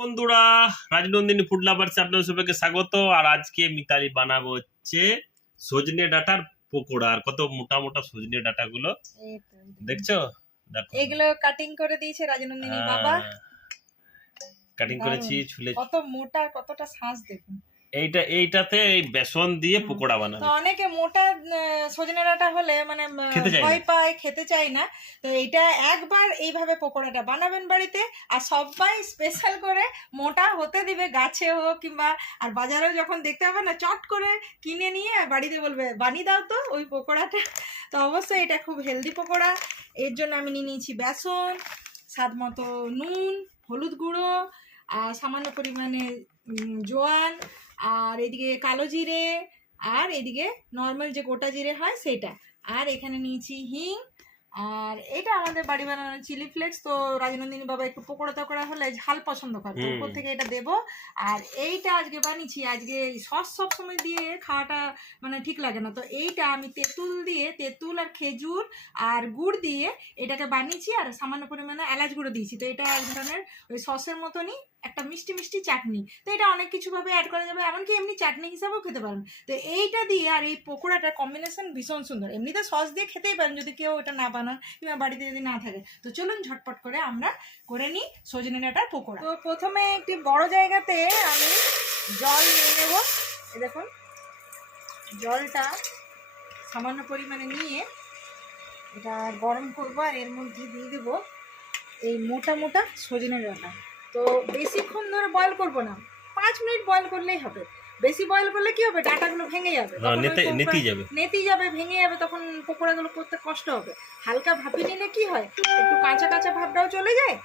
বন্ধুরা, রাজনন্দিনী ফুড লাভার্সে আপনাদের সবাইকে স্বাগত। আর আজকে মিতালি বানাবো হচ্ছে সজনে ডাঁটার পকোড়া। আর কত মোটা মোটা সজনে ডাঁটা গুলো দেখছো, দেখো এগুলো কাটিং করে দিয়েছে রাজনন্দিনী বাবা। কাটিং করেছি, ছুলে কত মোটা, কতটা শাঁস দেখুন। এইটাতে এই বেসন দিয়ে পকোড়া বানাবো। তো অনেকে মোটা সজনে ডাঁটা হলে মানে ভয় পায়, খেতে চায় না। তো এটা একবার এইভাবে পকোড়াটা বানাবেন বাড়িতে, আর সবাই স্পেশাল করে মোটা হতে দিবে, গাছে হোক কিংবা আর বাজারেও যখন দেখতে পাবে না, চট করে কিনে নিয়ে বাড়িতে বলবে বানিয়ে দাও তো ওই পকোড়াটা। তো অবশ্যই এটা খুব হেলদি পকোড়া। এর জন্য আমি নিয়ে নিয়েছি বেসন, স্বাদ মতো নুন, হলুদ গুঁড়ো, আর সামান্য পরিমাণে জোয়ান, আর এদিকে কালো জিরে, আর এদিকে নর্মাল যে গোটা জিরে হয় সেটা, আর এখানে নিয়েছি হিং, আর এটা আমাদের বাড়ি বানানো চিলি ফ্লেক্স। তো রাজনন্দিনী বাবা একটু পকোড়া তকোড়া হলে ঝাল পছন্দ করে, তো উপর থেকে এটা দেবো। আর এইটা আজকে বানিয়েছি, আজকে সস সব সময় দিয়ে খাওয়াটা মানে ঠিক লাগে না, তো এইটা আমি তেঁতুল আর খেজুর আর গুড় দিয়ে এটাকে বানিয়েছি, আর সামান্য পরিমাণে এলাচ গুঁড়ো দিয়েছি। তো এটা এক ধরনের ওই সসের মতনই একটা মিষ্টি মিষ্টি চাটনি। তো এটা অনেক কিছুভাবে অ্যাড করা যাবে, এমনকি এমনি চাটনি হিসাবেও খেতে পারেন। তো এইটা দিয়ে আর এই পকোড়াটার কম্বিনেশন ভীষণ সুন্দর। এমনিতে সস দিয়ে খেতেই পারেন যদি কেউ এটা না বানান কিংবা বাড়িতে যদি না থাকে। তো চলুন ঝটপট করে আমরা করে নিই সজনে ডাঁটার পকোড়া। তো প্রথমে একটি বড় জায়গাতে আমি জল নিয়ে নেব। দেখুন, জলটা সামান্য পরিমাণে নিয়ে এটা গরম করবো, আর এর মধ্যে দিয়ে দেবো এই মোটা মোটা সজনে ডাঁটা। তো বেশিক্ষণ ধরে বয়েল করবো না, 5 মিনিট বয়েল করলেই হবে। বেশি বয়েল করলে কি হবে, ডাঁটাগুলো ভেঙে যাবে, নেতি যাবে, ভেঙে যাবে, তখন পকোড়াগুলো করতে কষ্ট হবে। হালকা ভাপি নিলে কি হয়, একটু কাঁচা কাঁচা ভাবটাও চলে যায়,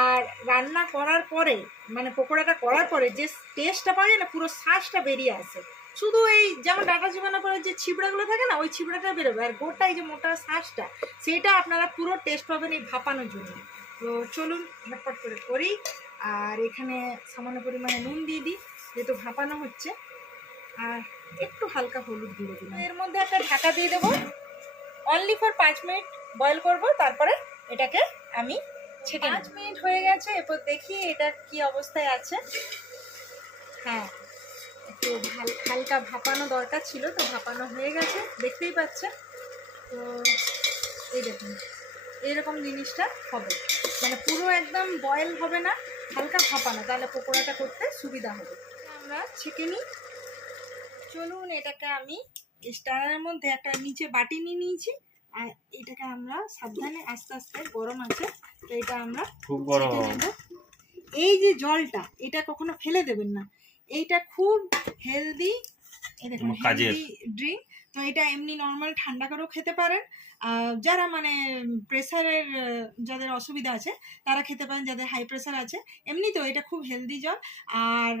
আর রান্না করার পরে মানে পকোড়াটা করার পরে যে টেস্টটা পাওয়া যায় না, পুরো শাঁসটা বেরিয়ে আসে। শুধু এই যেমন ডাঁটা চিবানোর পরে যে ছিবড়াগুলো থাকে না, ওই ছিবড়াটা বেরোবে, আর গোটা এই যে মোটা শাঁসটা, সেটা আপনারা পুরো টেস্ট পাবেন এই ভাপানোর জন্য। তো চলুন ঝটপট করে করি। আর এখানে সামান্য পরিমাণে নুন দিয়ে দিই, যেহেতু ভাপানো হচ্ছে, আর একটু হালকা হলুদ গুঁড়ো দিলাম। এর মধ্যে একটা ঢাকা দিয়ে দেবো, অনলি ফর 5 মিনিট বয়েল করব, তারপরে এটাকে আমি ছেঁকে 5 মিনিট হয়ে গেছে। এরপর দেখি এটা কি অবস্থায় আছে। হ্যাঁ, একটু হালকা ভাপানো দরকার ছিল, তো ভাপানো হয়ে গেছে, দেখতেই পাচ্ছেন। তো এই দেখুন, এইরকম জিনিসটা হবে, মানে পুরো একদম বয়েল হবে না, হালকা ভাপানো, তাহলে পকোড়াটা করতে সুবিধা হবে। আমরা ছেঁকে নিই। চলুন, এটাকে আমি স্টারের মধ্যে একটা নিচে বাটি নিয়ে নিয়েছি, আর এটাকে আমরা সাবধানে আস্তে আস্তে, গরম আছে তো এটা আমরা খুব গরম নেব। এই যে জলটা, এটা কখনো ফেলে দেবেন না, এইটা খুব হেলদি, এই দেখুন হেলদি ড্রিঙ্ক। তো এটা এমনি নর্মাল ঠান্ডা করেও খেতে পারেন, যারা মানে প্রেসারের যাদের অসুবিধা আছে তারা খেতে পারেন, যাদের হাই প্রেসার আছে। এমনি তো এটা খুব হেলদি জল, আর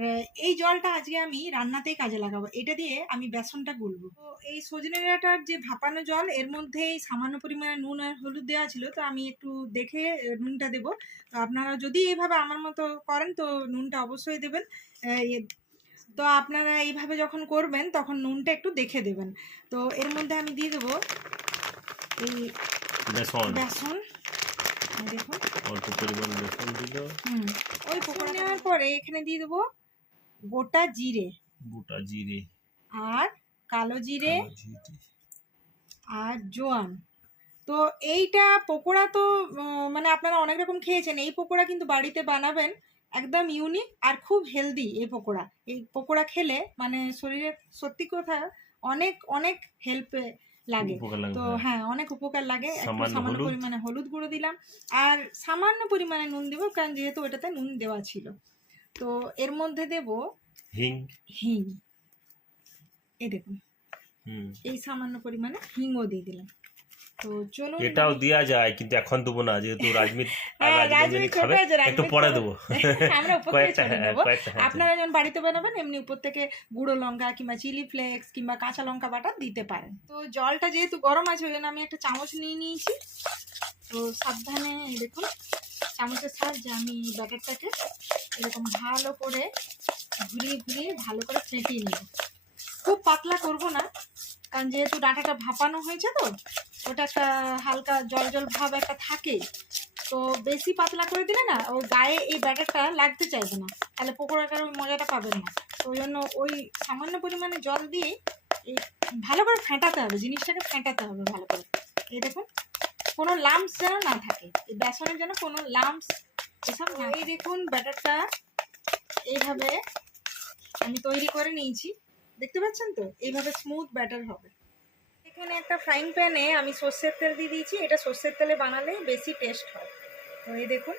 এই জলটা আজকে আমি রান্নাতেই কাজে লাগাবো। এটা দিয়ে আমি বেসনটা গুলবো। তো এই সজনে ডাঁটার যে ভাপানো জল, এর মধ্যেই সামান্য পরিমাণে নুন আর হলুদ দেওয়া ছিল, তো আমি একটু দেখে নুনটা দেবো। তো আপনারা যদি এইভাবে আমার মতো করেন তো নুনটা অবশ্যই দেবেন। তো আপনারা এইভাবে যখন করবেন তখন নুনটা একটু দেখে দেবেন। তো এর মধ্যে আমি দিয়ে দেবো এই বেসন, দেখুন অল্প পরিমাণ বেসন দিল। ওই পকোড়া নেওয়ার পরে এখানে দিয়ে দেবো গোটা জিরে, আর কালো জিরে, আর জোয়ান। তো এইটা পকোড়া তো মানে আপনারা অনেক রকম খেয়েছেন, এই পকোড়া কিন্তু বাড়িতে বানাবেন, একদম ইউনিক আর খুব হেলদি। এই পকোড়া খেলে মানে শরীরে সত্যি কথা অনেক অনেক হেল্পে লাগে। তো হ্যাঁ, অনেক উপকার লাগে। সামান্য পরিমাণে হলুদ গুঁড়ো দিলাম, আর সামান্য পরিমাণে নুন দেবো, কারণ যেহেতু ওটাতে নুন দেওয়া ছিল। তো এর মধ্যে দেব হিং, এই দেখুন এই সামান্য পরিমাণে হিংও দিয়ে দিলাম। তো চলুন, এটাও দেওয়া যায়, কিন্তু এখন দেবো না, যেহেতু রাজমিত খাবে, একটু পরে দেবো। আমরা উপর থেকে ছড়িয়ে দেবো। আপনারা যখন বাড়িতে বানাবেন এমনি উপর থেকে গুঁড়ো লঙ্কা কিংবা চিলি ফ্লেক্স কিংবা কাঁচা লঙ্কা বাটা দিতে পারেন। তো জলটা যেহেতু গরম আছে, ওই জন্য আমি একটা চামচ নিয়ে নিয়েছি। তো সাবধানে দেখুন, চামচের সাহায্যে আমি ব্যাটারটাকে এরকম ভালো করে ঘুরিয়ে ঘুরিয়ে ভালো করে ফেটিয়ে নিব। খুব পাতলা করবো না, কারণ যেহেতু ডাঁটাটা ভাপানো হয়েছে, তো ওটা একটা হালকা জল জল ভাব একটা থাকে, তো তো বেশি পাতলা করে দিলে না ওই গায়ে এই ব্যাটারটা লাগতে চাইবে না, তাহলে পকোড়াটার ওই মজাটা পাবেন না। তো ওই জন্য ওই সামান্য পরিমাণে জল দিয়ে এই ভালো করে ফেটাতে হবে, জিনিসটাকে ফেটাতে হবে ভালো করে। এই দেখুন কোনো লাম্পস যেন না থাকে, এই বেসনের যেন কোনো লাম্পস এসব না। এই দেখুন ব্যাটারটা এইভাবে আমি তৈরি করে নিয়েছি, দেখতে পাচ্ছেন তো, এইভাবে স্মুথ ব্যাটার হবে। এখানে একটা ফ্রাইং প্যানে আমি সর্ষের তেল দিয়ে দিয়েছি, এটা সর্ষের তেলে বানালে বেশি টেস্ট হয়। তো এই দেখুন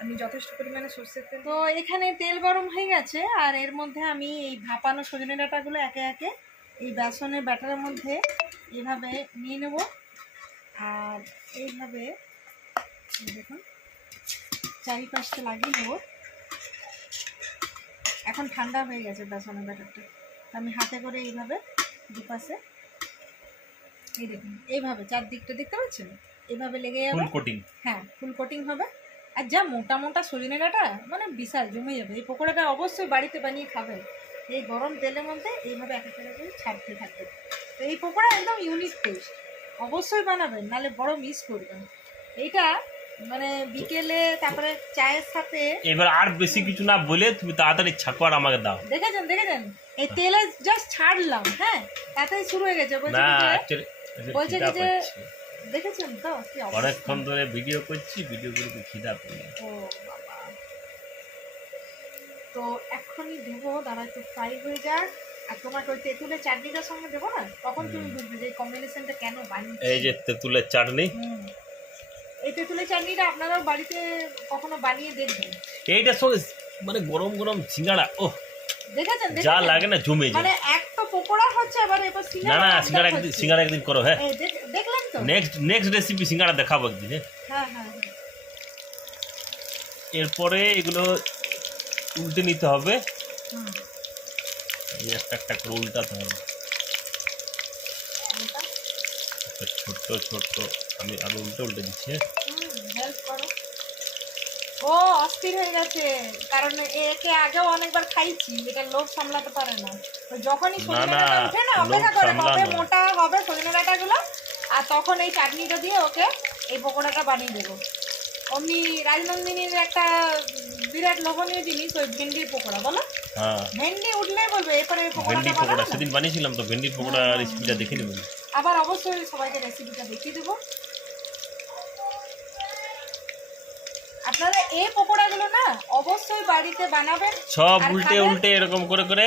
আমি যথেষ্ট পরিমাণে সর্ষের তেল, তো এখানে তেল গরম হয়ে গেছে, আর এর মধ্যে আমি এই ভাপানো সজনে ডাঁটাগুলো একে একে এই বেসনের ব্যাটারের মধ্যে এইভাবে নিয়ে নেব। আর এইভাবে দেখুন চারিপাশটা লাগিয়ে নেব। এখন ঠান্ডা হয়ে গেছে বেসনের ব্যাটারটা, আমি হাতে করে এইভাবে দুপাশে এই দেখুন এইভাবে চারদিকটা দেখতে পাচ্ছেন এইভাবে লেগে যাবে, ফুল কোটিং। হ্যাঁ ফুল কোটিং হবে। আর যা মোটা মোটা সজনে ডাঁটা মানে বিশাল জমে যাবে। এই পকোড়াটা অবশ্যই বাড়িতে বানিয়ে খাবেন, এই গরম তেলের মধ্যে এইভাবে এক এক করে ছাড়তে থাকবে। তো এই পকোড়া একদম ইউনিক টেস্ট, অবশ্যই বানাবেন, নাহলে বড় মিস করবেন। এইটা মানে বিকেলে তারপরে চায়ের সাথে। এবার আর বেশি কিছু না বলে তুমি তাড়াতাড়ি ছাকো আর আমাকে দাও। দেখেছেন দেখেছেন এই তেলে জাস্ট ছাড়লাম, হ্যাঁ তাতেই শুরু হয়ে গেছে। না বলছে কি যে দেখেছেন তো কি অবস্থা, অনেকক্ষণ ধরে ভিডিও করছি, ভিডিও করে খিদা পেয়ে। ও বাবা, তো এখনই দেবো, দাঁড়া একটু ফ্রাই হয়ে যাক। আর তোমাকে ওই তেঁতুলের চাটনিটার সঙ্গে দেবো না, তখন তুমি বুঝবে যে এই কম্বিনেশনটা কেন বানিয়েছি। এই যে তেঁতুলের চাটনি, এই তেঁতুলের চাটনিটা আপনারাও বাড়িতে কখনো বানিয়ে দেখবেন। এইটা সঙ্গে মানে গরম গরম সিঙ্গাড়া, ও দেখেছেন যা লাগে না জমে যায়। মানে এক তো পকোড়া হচ্ছে, আবার এবার না না সিঙ্গাড়া একদিন করো। হ্যাঁ দেখলেন তো, নেক্সট রেসিপি সিঙ্গাড়া দেখাবো একদিন। হ্যাঁ হ্যাঁ। এরপরে এগুলো উল্টে নিতে হবে, এই একটা একটা করে উল্টাতে হবে ছোট্ট ছোট্ট। আমি উল্টে দিচ্ছি। হেল্প করো। ও অস্থির হয়ে গেছে, কারণ একে আগেও অনেকবার খাইছি, এটা লোভ সামলাতে পারে না। তো যখনই সজনে ডাঁটা উঠে না অপেক্ষা করে কবে মোটা হবে সজনে ডাঁটাগুলো, আর তখন এই চাটনিটা দিয়ে ওকে এই পকোড়াটা বানিয়ে দেবো। অমনি রাজনন্দিনীর একটা বিরাট লোভনীয় জিনিস ওই ভেন্ডির পকোড়া, বলো। ভেন্ডি উঠলেই বলবে এরপরে ভেন্ডি পকোড়া সেদিন বানিয়েছিলাম তো, ভেন্ডির পকোড়া রেসিপিটা দেখে নেবেন। আবার অবশ্যই সবাইকে রেসিপিটা দেখিয়ে দেবো। আপনারা এই পকোড়াগুলো না অবশ্যই বাড়িতে বানাবেন, সব উল্টে উল্টে এরকম করে করে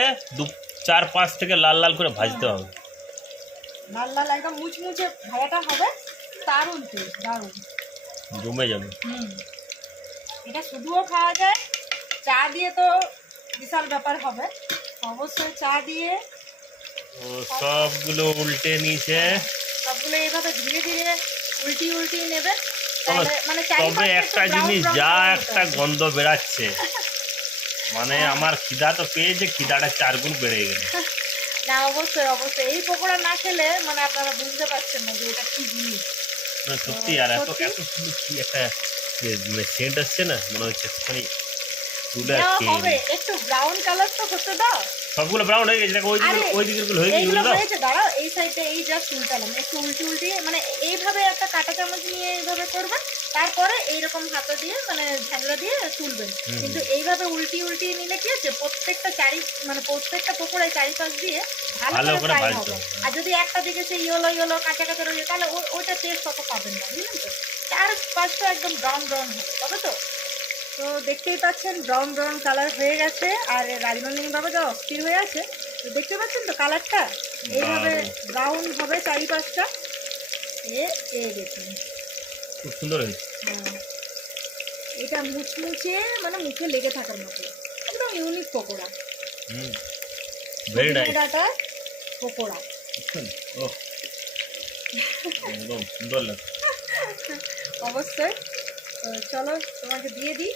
4-5 থেকে লাল লাল করে ভাজতে হবে। লাল লাল একদম মুচমুচে ভাজাটা হবে, দারুণ টেস্ট, দারুণ জমে যাবে। এটা শুধুও খাওয়া যায়, চা দিয়ে তো বিশাল ব্যাপার হবে। অবশ্যই চা দিয়ে। ও সবগুলো উল্টে নিয়েছে, সবগুলো এইভাবে ধীরে ধীরে উল্টি নেবেন। মানে তবে একটা জিনিস, যা একটা গন্ধ বেরাচ্ছে, মানে আমার খিদা তো পেয়েছে, খিদাটা 4 গুণ বেড়ে গেল। না অবশ্যই অবশ্যই এই পকোড়া না খেলে মানে আপনারা বুঝতে পারছেন না যে এটা কি জিনিস। সত্যি আর এত সুন্দর কি একটা সেন্ট আসছে না, মনে হচ্ছে মানে হবে। একটু ব্রাউন কালার তো হতে দাও। সবগুলো ব্রাউন হয়ে গেছে, ওই দিকের হয়ে গেছে। দাঁড়াও এই সাইডে এই জাস্ট উল্টালাম, একটু উল্টি মানে এইভাবে একটা কাঁটা চামচ নিয়ে এইভাবে করবেন, তারপরে এইরকম হাতা দিয়ে মানে ঝাঁঝরা দিয়ে তুলবেন। কিন্তু এইভাবে উল্টি নিলে কি আছে প্রত্যেকটা পকোড়ায় চারিপাশ দিয়ে ভালো করে ফ্রাই হবে। আর যদি একটা দিকে সেই ইয়েলো কাঁচা রয়েছে, তাহলে ওটা টেস্ট অত পাবেন না, বুঝলেন তো। চারপাশটা একদম ব্রাউন হবে, তবে তো। তো দেখতেই পাচ্ছেন ব্রাউন কালার হয়ে গেছে, আর রাজনন্দিনী বাবা যা অস্থির হয়ে আছে, তো দেখতে পাচ্ছেন তো কালারটা এইভাবে ব্রাউন হবে চারিপাশটা। এই দেখুন খুব সুন্দর হয়েছে। এটা মুচমুচে মানে মুখে লেগে থাকার মতো একদম unique pakora. Very nice data pakora, একদম সুন্দর লাগছে। অবশ্যই। চলো তোমাকে দিয়ে দিই।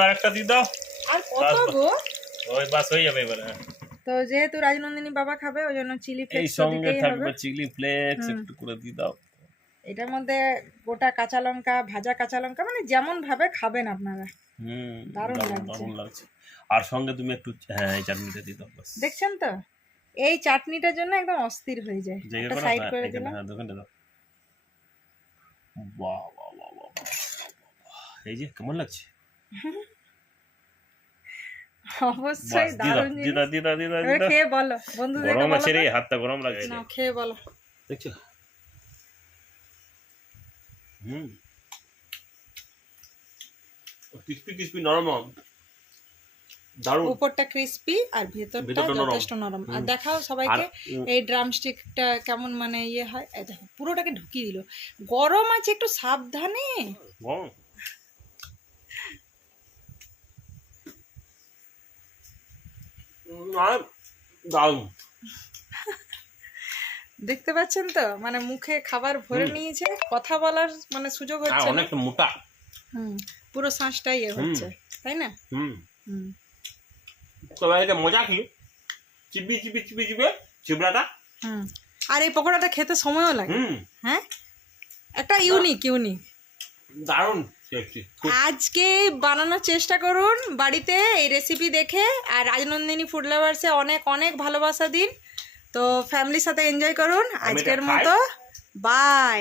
আরেকটা দিয়ে দাও। আর কত গো, ওই বাস হয়ে যাবে এবারে। তো যেহেতু রাজনন্দিনী বাবা খাবে ওই জন্য চিলি ফ্লেক্স এই সঙ্গে থাকবে চিলি ফ্লেক্স, একটু করে দিয়ে দাও। এটার মধ্যে গোটা কাঁচা লঙ্কা, ভাজা কাঁচা লঙ্কা, মানে যেমন ভাবে খাবেন আপনারা। দারুণ লাগছে। আর সঙ্গে তুমি একটু এই চাটনিটা দিয়ে দাও। দেখছেন তো এই চাটনিটার জন্য একদম অস্থির হয়ে যায়। জায়গা একটা করো, সাইড হ্যাঁ, করে এখানে, দিলাম। হ্যাঁ, দোকানটা দাও। বাহ, বাহ, বাহ, বাহ, বাহ। এই যে কেমন লাগছে? অবশ্যই বাস, দিয়ে দাও, দারুণ দিয়ে দাও, জিনিস। দিয়ে দাও, দিয়ে দাও, এবার দিয়ে দাও। খেয়ে বলো বন্ধুদেরকে গরম বলো আছে রে, তো। হাতটা গরম লাগছে। নাও খেয়ে বলো। দেখছো? ক্রিসপি ক্রিসপি, নরম, দারুণ। উপরটা ক্রিস্পি আর ভেতরটা ভেতরটা নরম। যথেষ্ট নরম। আর দেখাও সবাইকে এই ড্রামস্টিকটা কেমন মানে ইয়ে হয়। এই দেখো পুরোটাকে ঢুকিয়ে দিল। গরম আছে, একটু সাবধানে। গরম। দারুণ। দেখতে পাচ্ছেন তো, মানে মুখে খাবার ভরে নিয়েছে, কথা বলার মানে সুযোগ হচ্ছে না। অনেক মোটা। পুরো শ্বাসটাই ইয়ে হচ্ছে, তাই না? তবে এটা মজা কি, চিবি চিবি চিবি চিবে চিবড়াটা। আর এই পকোড়াটা খেতে সময়ও লাগে। হ্যাঁ, একটা ইউনিক দারুণ টেস্টি। আজকে বানানোর চেষ্টা করুন বাড়িতে এই রেসিপি দেখে। আর রাজনন্দিনী ফুড লাভার্সে অনেক অনেক ভালোবাসা দিন। তো ফ্যামিলির সাথে এনজয় করুন। আজকের মতো বাই।